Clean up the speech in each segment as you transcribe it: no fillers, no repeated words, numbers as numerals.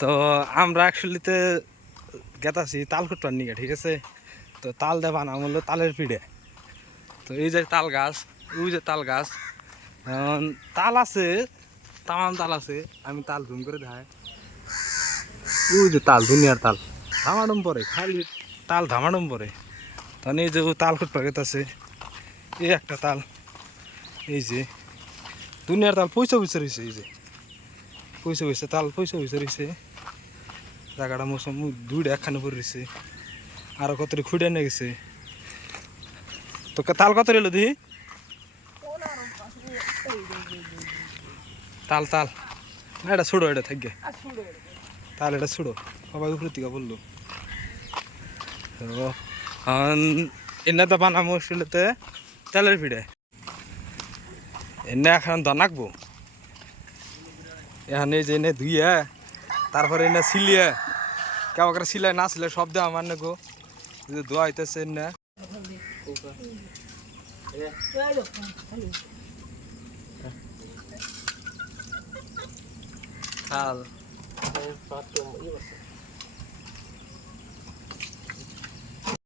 তো আমরা অ্যাকচুয়ালিতে গেতাছি তাল কুটবার নিয়ে, ঠিক আছে। তো তাল দিয়ে বানাম হলো তালের পিঠে। তো এই যে তাল গাছ, ওই যে তাল গাছ, তাল আছে, তামাম তাল আছে। আমি তাল জুম করে দেখাই, ওই যে তাল, দুনিয়ার তাল ধামাডুম পরে, খালি তাল ধামাডুম পরে। তখন এই যে তাল কুটবার গেতাছে, এই একটা তাল, এই যে দুনিয়ার তাল পয়সা পয়সা রয়েছে, এই যে পয়সা পয়সা তাল পয়সা পয়সা রয়েছে। জায়গাটা মৌসুম দুইটা একখানে পরে রয়েছে, আরো কত খুঁড়ে নিয়ে গেছে। তো তাল কত রইল দিহি? তাল তাল না, এটা ছুড়ো, এটা থাকবে তাল, এটা ছুড়ো, সবাই উপরে থেকে বললো। এনে তো বানাবো আসলেতে তেলের পিঠে। এনে এখন দনাকবো, এখন এই যে এনে ধুইয়া তারপরে এনে সিলিয়ে, কেউ করে সিলাই না ছিলে সব দেওয়া আমার গো, ধোয়া হইতেছে এনে। তাল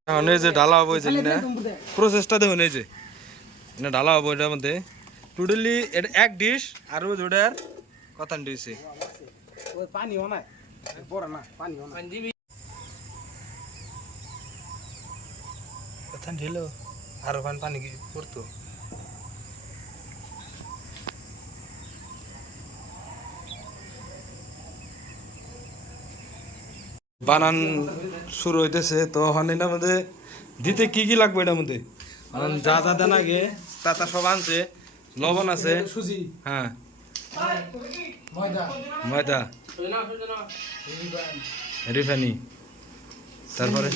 এখন এই যে ঢালা হবো, যে প্রসেসটা দেখুন, এই যে ঢালা হবো এটার মধ্যে টোটালি এটা এক ডিশ। আর ওটার কথা দিয়েছে পানিও নাই, বড় না পানিও নাই, কথা ঢেলো আরো পানি পড়তো। বানান শুরু হইতেছে। তো এখন এটার মধ্যে দিতে কি কি লাগবে, এটার মধ্যে যা যা দেন আগে তা সব আনছে। লবণ আছে, সুজি, হ্যাঁ, ময়দা, রিফাইনি, তারপরে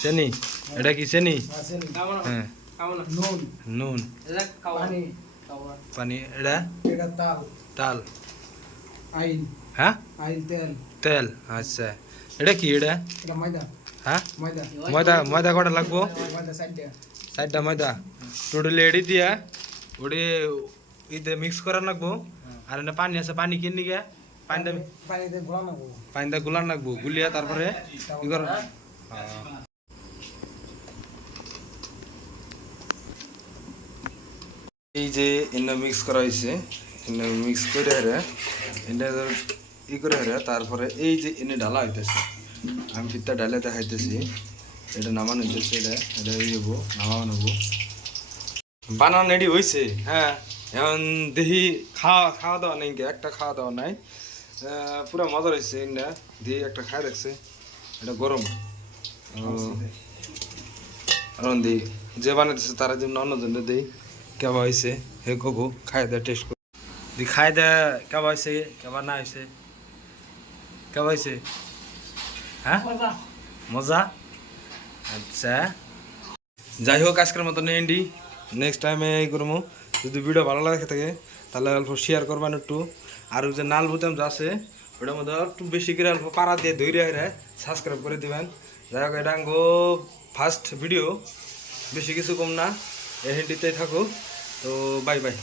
চেনি, এটা কি চেনি, হ্যাঁ, নুন, পানি, এটা তাল, হ্যাঁ, তেল, আচ্ছা। এটা কি, এটা হ্যাঁ ময়দা, ময়দা কটা লাগবো? 4টা ময়দা টোটালি এডি দিয়া ওটি ইতে মিক্স করা লাগবো। আর এনে পানি আছে, পানি কিনে গিয়া পানিতে গুলান লাগবো, গুলিয়া তারপরে কি কর। এই যে এনে মিক্স করা হয়েছে, এনে মিক্স করে হেরে এনে ই করে হেরে তারপরে এই যে এনে ঢালা হইতেছে। আমি ফিরটা ডালে দেখাইতেছি, এটা নামানো হইতেছে, এটা এটা যাবো নামানো নেবো, বানানো রেডি হয়েছে। হ্যাঁ, এখন দেখি খাওয়া খাওয়া দাওয়া নেই, একটা খাওয়া দাওয়া নাই, পুরা মজা হয়েছে। এটা দিয়ে একটা খাই দেখছে, এটা গরম এখন দিই যে বানাইতেছে তারা জন্য অন্যজন দিই কেবা হয়েছে, হে কবো খাই দেয়, টেস্ট করে দি, খাই দেয় কেবা হয়েছে কেবা না হয়েছে, কেবা হয়েছে, হ্যাঁ মজা। আচ্ছা, যাই হোক আজকের মতো এন্ডি, নেক্সট টাইমে এই করবো। যদি ভিডিও ভালো লাগে থাকে তাহলে অল্প শেয়ার করবেন একটু। আর যে নাল বুতাম যা আছে ওটার মধ্যে একটু বেশি করে অল্প পাড়া দিয়ে ধৈর্য হেরে সাবস্ক্রাইব করে দিবেন। যাই হোক, এটা গো ফার্স্ট ভিডিও, বেশি কিছু কম না, এই হিন্দিতেই থাকুক। তো বাই বাই।